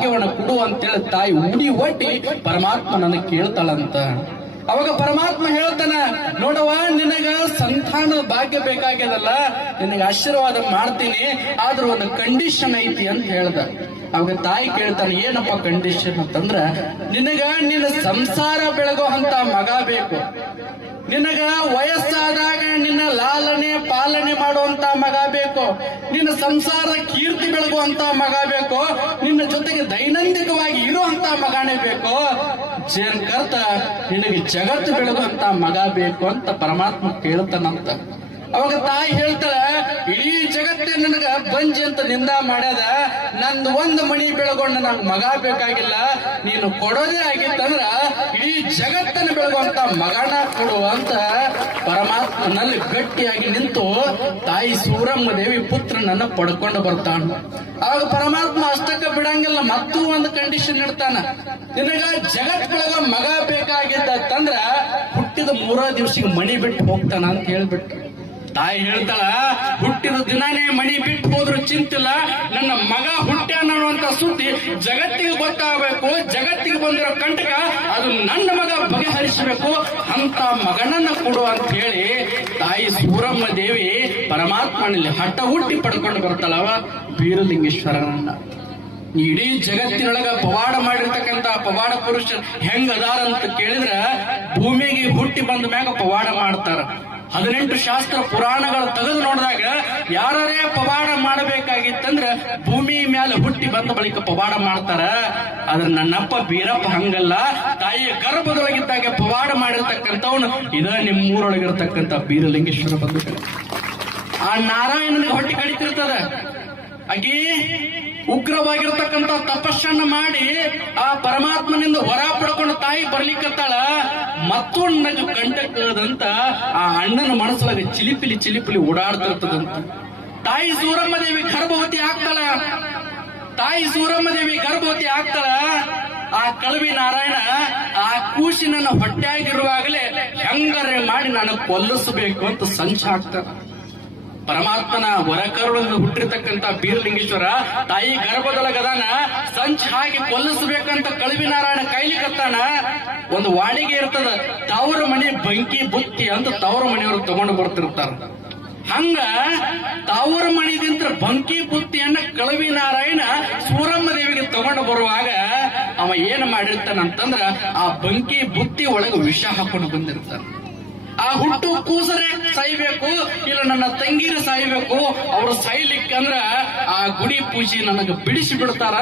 ಭಾಗ್ಯವನ್ನ ಕೊಡು ಅಂತೇಳಿ ತಾಯಿ ಉಡಿ ಒಟ್ಟಿ ಪರಮಾತ್ಮ ನನಗೆ ಕೇಳ್ತಾಳಂತ. ಅವಾಗ ಪರಮಾತ್ಮ ಹೇಳ್ತಾನ, ನೋಡವ ನಿನಗ ಸಂತಾನ ಭಾಗ್ಯ ಬೇಕಾಗ್ಯದಲ್ಲ, ನಿನಗೆ ಆಶೀರ್ವಾದ ಮಾಡ್ತೀನಿ, ಆದ್ರೂ ಒಂದು ಕಂಡೀಷನ್ ಐತಿ ಅಂತ ಹೇಳ್ದ. ಅವಾಗ ತಾಯಿ ಕೇಳ್ತಾನೆ, ಏನಪ್ಪ ಕಂಡೀಷನ್ ಅಂತಂದ್ರ, ನಿನ್ನ ಸಂಸಾರ ಬೆಳಗೋ ಅಂತ ಮಗ ಬೇಕು, ನಿನಗ ವಯಸ್ಸಾದಾಗ ನಿನ್ನ ಲಾಲನೆ ಪಾಲನೆ ಮಾಡುವಂತ ಮಗ ಬೇಕು, ನಿನ್ನ ಸಂಸಾರ ಕೀರ್ತಿ ಬೆಳಗುವಂತ ಮಗ ಬೇಕು, ನಿನ್ನ ಜೊತೆಗೆ ದೈನಂದಿಕವಾಗಿ ಇರುವಂತ ಮಗನೇ ಬೇಕು, ಜೇನ್ಕರ್ತ ನಿನಗೆ ಜಗತ್ತು ಬೆಳಗುವಂತ ಮಗ ಬೇಕು ಅಂತ ಪರಮಾತ್ಮ ಕೇಳ್ತಾನಂತ. ಅವಾಗ ತಾಯಿ ಹೇಳ್ತಾಳ, ಇಡೀ ಜಗತ್ತೇ ನನಗ ಬಂಜಿ ಅಂತ ನಿಂದ ಮಾಡ್ಯದ, ನಂದು ಒಂದು ಮಣಿ ಬೆಳಗೊಂಡ ನಂಗೆ ಮಗ ಬೇಕಾಗಿಲ್ಲ, ನೀನು ಕೊಡೋದೇ ಆಗಿತ್ತಂದ್ರ ಇಡೀ ಜಗತ್ತನ್ನು ಬೆಳಗುವಂತ ಮಗನ ಕೊಡುವಂತ ಪರಮಾತ್ಮನಲ್ಲಿ ಗಟ್ಟಿಯಾಗಿ ನಿಂತು ತಾಯಿ ಸೂರಮ್ಮ ದೇವಿ ಪುತ್ರನನ್ನ ಪಡ್ಕೊಂಡು ಬರ್ತಾನ. ಅವಾಗ ಪರಮಾತ್ಮ ಅಷ್ಟಕ್ಕ ಬಿಡಂಗಿಲ್ಲ, ಮತ್ತೂ ಒಂದು ಕಂಡೀಷನ್ ಇಡ್ತಾನ, ನಿನಗ ಜಗತ್ ಬೆಳಗ ಮಗ ಬೇಕಾಗಿದ್ದಂದ್ರ ಹುಟ್ಟಿದ 3 ದಿವಸಿಗೆ ಮಣಿ ಬಿಟ್ಟು ಹೋಗ್ತಾನ ಅಂತ ಹೇಳ್ಬಿಟ್ಟು. ತಾಯಿ ಹೇಳ್ತಾಳ, ಹುಟ್ಟಿದ ದಿನಾನೇ ಮಣಿ ಬಿಟ್ಟು ಹೋದ್ರು ಚಿಂತಿಲ್ಲ, ನನ್ನ ಮಗ ಹುಟ್ಟ್ಯಾನ ಅನ್ನುವಂತ ಸುದ್ದಿ ಜಗತ್ತಿಗೆ ಗೊತ್ತಾಗಬೇಕು, ಜಗತ್ತಿಗೆ ಬಂದಿರೋ ಕಂಟಕ ಅದು ನನ್ನ ಮಗ ಬಗೆಹರಿಸಬೇಕು, ಅಂತ ಮಗನನ್ನ ಕೊಡು ಅಂತ ಹೇಳಿ ತಾಯಿ ಸೂರಮ್ಮ ದೇವಿ ಪರಮಾತ್ಮನಲ್ಲಿ ಹಠ ಹುಟ್ಟಿ ಪಡ್ಕೊಂಡು ಬರ್ತಾಳವ ಬೀರಲಿಂಗೇಶ್ವರನನ್ನ. ಇಡೀ ಜಗತ್ತಿನೊಳಗ ಪವಾಡ ಮಾಡಿರ್ತಕ್ಕಂತ ಪವಾಡ ಪುರುಷ ಹೆಂಗ್ ಅದಾರ ಅಂತ ಕೇಳಿದ್ರ, ಭೂಮಿಗೆ ಹುಟ್ಟಿ ಬಂದ ಮ್ಯಾಗ ಪವಾಡ ಮಾಡ್ತಾರ. 18 ಶಾಸ್ತ್ರ ಪುರಾಣಗಳು ತೆಗೆದು ನೋಡಿದಾಗ ಯಾರೇ ಪವಾಡ ಮಾಡಬೇಕಾಗಿತ್ತಂದ್ರ ಭೂಮಿ ಮೇಲೆ ಹುಟ್ಟಿ ಬಂದ ಬಳಿಕ ಪವಾಡ ಮಾಡ್ತಾರ. ಆದ್ರೆ ನನ್ನಪ್ಪ ಬೀರಪ್ಪ ಹಂಗಲ್ಲ, ತಾಯಿಯ ಗರ್ಭದೊಳಗಿದ್ದಾಗ ಪವಾಡ ಮಾಡಿರ್ತಕ್ಕಂಥವನು ಇದ ನಿಮ್ಮೂರೊಳಗಿರ್ತಕ್ಕಂಥ ಬೀರಲಿಂಗೇಶ್ವರ ಬಂಧುಗಳು. ಆ ನಾರಾಯಣನಿಗೆ ಹೊಟ್ಟಿ ಕಡಿತಿರ್ತದ, ಆಗಿ ಉಗ್ರವಾಗಿರ್ತಕ್ಕಂಥ ತಪಸ್ಸನ್ನ ಮಾಡಿ ಆ ಪರಮಾತ್ಮನಿಂದ ಹೊರ ಪಡ್ಕೊಂಡು ತಾಯಿ ಬರ್ಲಿಕ್ಕತ್ತಾಳ. ಮತ್ತೊಂದು ಕಂಟಕದಂತ ಆ ಅಣ್ಣನ ಮನಸ್ಸೊಳಗೆ ಚಿಲಿಪಿಲಿ ಓಡಾಡ್ತಿರ್ತದಂತ. ತಾಯಿ ಸೂರಮ್ಮ ದೇವಿ ಗರ್ಭವತಿ ಆಗ್ತಾಳ. ಆ ಕಳವಿ ನಾರಾಯಣ ಆ ಕೂಸಿನ ಹೊಟ್ಟೆಯಾಗಿರುವಾಗಲೇ ಹೆಂಗರೆ ಮಾಡಿ ನಾನು ಕೊಲ್ಲಿಸಬೇಕು ಅಂತ ಸಂಚ ಆಗ್ತಾರ. ಪರಮಾತ್ಮನ ಹೊರಕರುಳಿಂದ ಹುಟ್ಟಿರ್ತಕ್ಕಂಥ ಬೀರಲಿಂಗೇಶ್ವರ ತಾಯಿ ಗರ್ಭದೊಳಗದಾನ, ಸಂಚ ಹಾಕಿ ಕೊಲ್ಲಿಸಬೇಕಂತ ಕಳವಿ ನಾರಾಯಣ ಕೈಲಿಕತ್ತಾನ. ಒಂದು ವಾಡಿಗೆ ಇರ್ತದ, ತವರ ಮನೆ ಬಂಕಿ ಬುತ್ತಿ ಅಂತ ತವರ ಮನೆಯವರು ತಗೊಂಡು ಬರ್ತಿರ್ತಾರ. ಹಂಗ ತವರ ಮನೆಗಿಂತ ಬಂಕಿ ಬುತ್ತಿಯನ್ನ ಕಳವಿ ನಾರಾಯಣ ಸೂರಮ್ಮ ದೇವಿಗೆ ತಗೊಂಡು ಬರುವಾಗ ಅವ ಏನ್ ಮಾಡಿರ್ತಾನಂತಂದ್ರ ಆ ಬಂಕಿ ಬುತ್ತಿ ಒಳಗೆ ವಿಷ ಹಾಕೊಂಡು ಬಂದಿರ್ತಾನ. ಆ ಹುಟ್ಟು ಕೂಸರೆ ಸಾಯ್ಬೇಕು, ಇಲ್ಲ ನನ್ನ ತಂಗಿನ ಸಾಯ್ಬೇಕು, ಅವ್ರು ಸಾಯ್ಲಿಕ್ಕಂದ್ರ ಆ ಗುಡಿ ಪೂಜೆ ನನಗೆ ಬಿಡಿಸಿ ಬಿಡ್ತಾರ.